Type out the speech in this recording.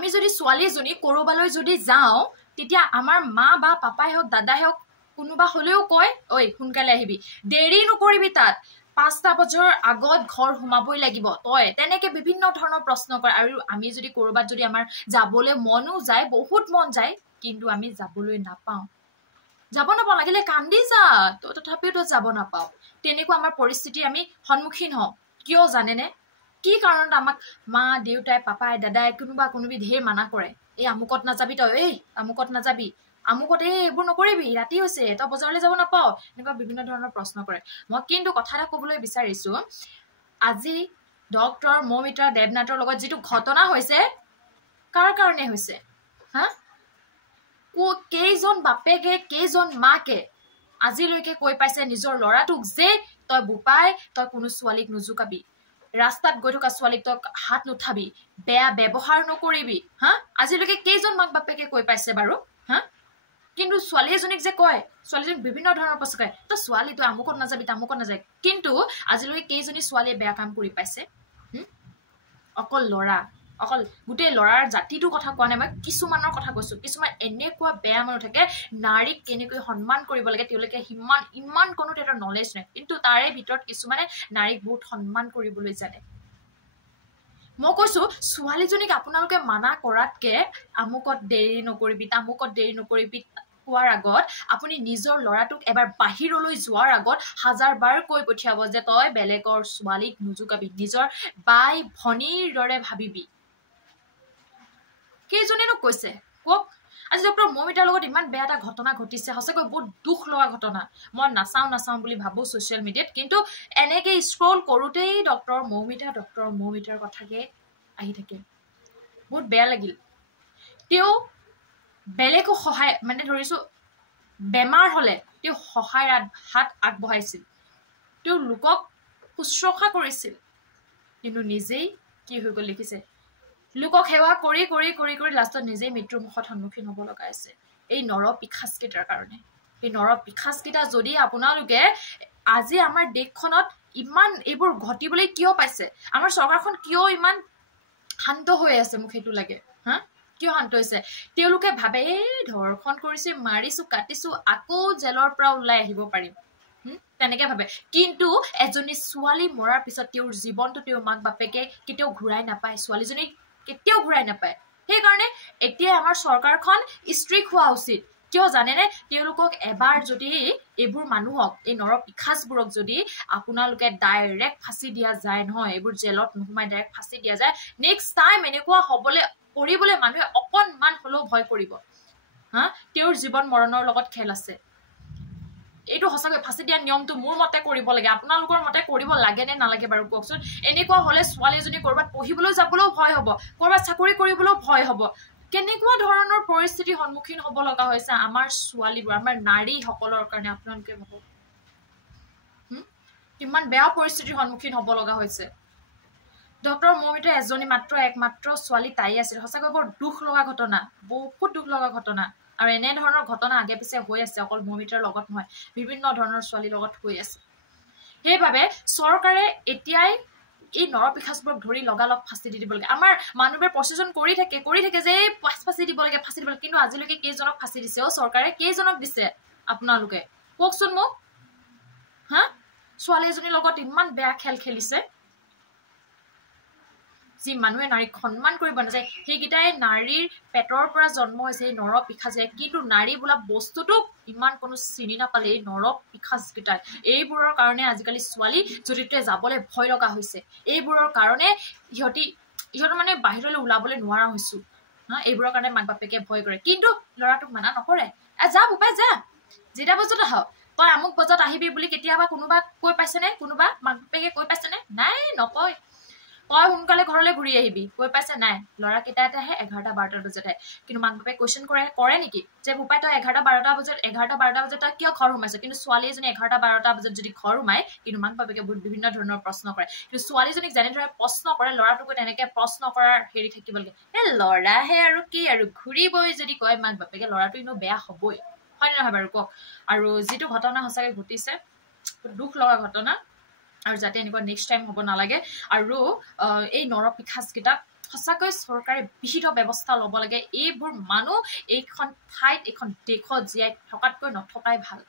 আমি যদি ছোৱালী এজনী কৰবালৈ যদি যাওঁ তেতিয়া আমাৰ মা বা পাপাই হওক দাদাই হওক কোনোবা হলেও কয় ঐ সোনকালে আহিবি দেৰি নকৰিবি তাত 5টা বজাৰ আগত ঘৰ সোমাবই লাগিব তই তেনেকে বিভিন্ন ধৰণৰ প্ৰশ্ন কৰে আৰু আমি যদি কৰবাত যদি আমাৰ যাবলৈ মনো যায় বহুত মন যায় কিন্তু আমি যাবলৈ নাপাওঁ লাগিলে কান্দি যা তথাপিও তো যাব নাপাওঁ তেনেকুৱা আমাৰ পৰিস্থিতি আমি সন্মুখীন হওঁ কিয় জানেনে কি কাৰণত আমাক মা দেউতাই পাপাই দাদাই কোনোবি ঢেৰ মানা কৰে এই আমুকত নাযাবি তই এই আমুকত নাযাবি আমুকত এইবোৰ নকৰিবি ৰাতি হৈছে তই বজাৰলৈ যাব নাপাও এনেকুৱা বিভিন্ন ধৰণৰ প্ৰশ্ন কৰে মই কিন্তু কথা এটা ক'বলৈ বিচাৰিছো আজি ডক্টৰ মৌমিতা দেৱনাথৰ লগত যেটো ঘটনা হৈছে কাৰ কাৰণে হৈছে হা কেইজন বাপেকে কেইজন মাকে আজিলৈকে কৈ পাইছে নিজৰ ল'ৰাটোক যে তই বুপাই তই কোনো ছোৱালীক নুজুকাবি ৰাস্তাত গৈ থকা ছোৱালীক তই হাত নুঠাবি বেয়া ব্যৱহাৰ নকৰিবি হা আজিলৈকে কেইজন মাক বাপেকে কৈ পাইছে বাৰু হা কিন্তু ছোৱালী এজনীক যে কয় ছোৱালীজনীক বিভিন্ন ধৰণৰ প্ৰশ্ন কৰে তো ছোৱালী তই আমুকত নাযাবি তামুকত নাযায় কিন্তু আজিলৈকে কেইজনী ছোৱালীয়ে বেয়া কাম কৰি পাইছে অকল ল'ৰা অকল গোটেই ল'ৰাৰ জাতিটো কথা কোৱা নাই মই কিছুমানৰ কথা কৈছো কিছুমান এনেকুৱা বেয়া মানুহ থাকে নাৰীক কেনেকৈ সন্মান কৰিব লাগে তেওঁলোকে ইমান কোনো তেৰ নলেজ নাই কিন্তু তাৰে ভিতৰত কিছুমানে নাৰীক বহুত সন্মান কৰিবলৈ জানে মই কৈছো ছোৱালীজনীক আপোনালোকে মানা কৰাতকে আমুকত দেৰি নকৰিবি তামুকত দেৰি নকৰিবি কোৱাৰ আগত আপুনি নিজৰ ল'ৰাটোক এবাৰ বাহিৰলৈ যোৱাৰ আগত 1000 বাৰ কৈ পঠিয়াব যে তই বেলেগৰ ছোৱালীক নুজুকাবি নিজৰ বাই ভনীৰ দৰে ভাবিবি কেইজনেনো কৈছে কক আজি ডক্টৰ মৌমিতাৰ লগত ইমান বেয়া এটা ঘটনা ঘটিছে সঁচাকৈ বহুত দুখ লগা ঘটনা মই নাচাওঁ বুলি ভাবো সোশ্যাল মিডিয়াত কিন্তু এনেকে স্ক্ৰল কৰোতেই ডক্টৰ মৌমিতাৰ কথাকে আহি থাকে বহুত বেয়া লাগিল তেওঁ বেলেগক সহায় মানে ধৰিছো বেমাৰ হলে তেওঁ সহায়ৰ হাত আগবঢ়াইছিল তেওঁ লোকক শুশ্ৰূষা কৰিছিল কিন্তু নিজেই কি হৈ গ'ল লিখিছে লোকক সেৱা কৰি লাষ্টত নিজেই মৃত্যুৰ মুখত সন্মুখীন হ'ব লগা আছে এই নৰ পিশাচকেইটাৰ কাৰণে এই নৰ পিশাচকেইটা যদি আপোনালোকে আজি আমাৰ দেশখনত ইমান এইবোৰ ঘটিবলৈ কিয় পাইছে আমাৰ চৰকাৰখন কিয় ইমান শান্ত হৈ আছে মোক হেতু লাগে হা কিয় শান্ত হৈছে তেওঁলোকে ভাবে ধৰ্ষণ কৰিছে মাৰিছো কাটিছো আকৌ জেলৰ পৰা ওলাই আহিব পাৰিম তেনেকে ভাবে কিন্তু এজনী ছোৱালী মৰাৰ পিছত তেওঁৰ জীৱনটো তেওঁৰ মাক বাপেকে কেতিয়াও ঘূৰাই নাপায় ছোৱালীজনী কেতিয়াও ঘূৰাই নাপায় সেই কাৰণে এতিয়া আমাৰ চৰকাৰখন ষ্ট্ৰিক হোৱা উচিত কিয় জানেনে তেওঁলোকক এবাৰ যদি এইবোৰ মানুহক এই নৰ পিশাচবোৰক যদি আপোনালোকে ডাইৰেক্ট ফাঁসি দিয়া যায় নহয় এইবোৰ জেলত নোহোমাই ডাইৰেক্ট ফাঁসি দিয়া যায় নেক্সট টাইম এনেকুৱা হ'বলৈ কৰিবলৈ মানুহে অকণমান হলেও ভয় কৰিব হা তেওঁৰ জীৱন মৰণৰ লগত খেল আছে এইটো সঁচাকৈ ফাঁসি দিয়া নিয়মটো মোৰ মতে কৰিব লাগে আপোনালোকৰ মতে কৰিব লাগে নে নালাগে বাৰু কওকচোন এনেকুৱা হলে ছোৱালীজনী কৰবাত পঢ়িবলৈ যাবলৈও ভয় হ'ব কৰবাত চাকৰি কৰিবলৈও ভয় হ'ব কেনেকুৱা ধৰণৰ পৰিস্থিতি সন্মুখীন হ'ব লগা হৈছে আমাৰ ছোৱালীবোৰ আমাৰ নাৰী সকলৰ কাৰণে আপোনালোকে ভাবক কিমান বেয়া পৰিস্থিতিৰ সন্মুখীন হ'ব লগা হৈছে ডক্টৰ মৌমিতা এজনী একমাত্ৰ ছোৱালী তাই আছিল সঁচাকৈ বৰ দুখ লগা ঘটনা বহুত দুখ লগা ঘটনা আৰু এনে ধৰণৰ ঘটনা আগে পিছে হৈ আছে অকল মৌমিতাৰ লগত নহয় বিভিন্ন ধৰণৰ ছোৱালীৰ লগত হৈ আছে সেইবাবে চৰকাৰে এতিয়াই এই নৰ পিশাচবোৰক ধৰি লগালগ ফাঁসি দি দিব লাগে আমাৰ মানুহবোৰে প্ৰচেছন কৰি থাকে যে ফাঁসি দিব লাগে কিন্তু আজিলৈকে কেইজনক ফাঁসি দিছে চৰকাৰে কেইজনক দিছে আপোনালোকে কওকচোন মোক হা ছোৱালী এজনীৰ লগত ইমান বেয়া খেল খেলিছে যি মানুহে নাৰীক সন্মান কৰিব নাযায় সেইকেইটাই নাৰীৰ পেটৰ পৰা জন্ম হৈছে এই নৰ পিশাচে কিন্তু নাৰী বোলা বস্তুটো ইমান কোনো চিনি নাপালে এই নৰ পিশাচকেইটাই এইবোৰৰ কাৰণে আজিকালি ছোৱালী যদিতে যাবলৈ ভয় লগা হৈছে এইবোৰৰ কাৰণে ইহঁত মানে বাহিৰলৈ ওলাবলৈ নোৱাৰা হৈছো হা এইবোৰৰ কাৰণে মাক বাপেকে ভয় কৰে কিন্তু ল'ৰাটোক মানা নকৰে যা বুপাই যা যেটা বজাত আহ তই আমুক বজাত আহিবি বুলি কেতিয়াবা কোনোবা কৈ পাইছেনে কোনোবা মাক বাপেকে কৈ পাইছেনে নাই নকয় তই সোনকালে ঘৰলৈ ঘূৰি আহিবি কৈ পাইছে নাই ল'ৰা কেইটাতে আহে 11-12 বজাত আহে কিন্তু মাক বাপেকে কোৱেশ্চন কৰে নেকি যে বুপাই তই 11-12 বজাত তই কিয় ঘৰ সোমাইছ কিন্তু ছোৱালী এজনী 11-12 বজাত যদি ঘৰ সোমায় কিন্তু মাক বাপেকে বহুত বিভিন্ন ধৰণৰ প্ৰশ্ন কৰে কিন্তু ছোৱালীজনীক যেনেদৰে প্ৰশ্ন কৰে ল'ৰাটোকো তেনেকে প্ৰশ্ন কৰাৰ হেৰি থাকিব লাগে ল'ৰাহে আৰু কি আৰু ঘূৰিবই যদি কয় মাক বাপেকে ল'ৰাটো ইনো বেয়া হ'বই হয় নহয় বাৰু কওক আৰু যেটো ঘটনা সঁচাকৈ ঘটিছে দুখ লগা ঘটনা আৰু যাতে এনেকুৱা নেক্সট টাইম হ'ব নালাগে আৰু এই নৰ পিশাচকেইটা সঁচাকৈ চৰকাৰে বিহিত ব্যৱস্থা ল'ব লাগে এইবোৰ মানুহ এইখন ঠাইত এইখন দেশত জীয়াই থকাতকৈ নথকাই ভাল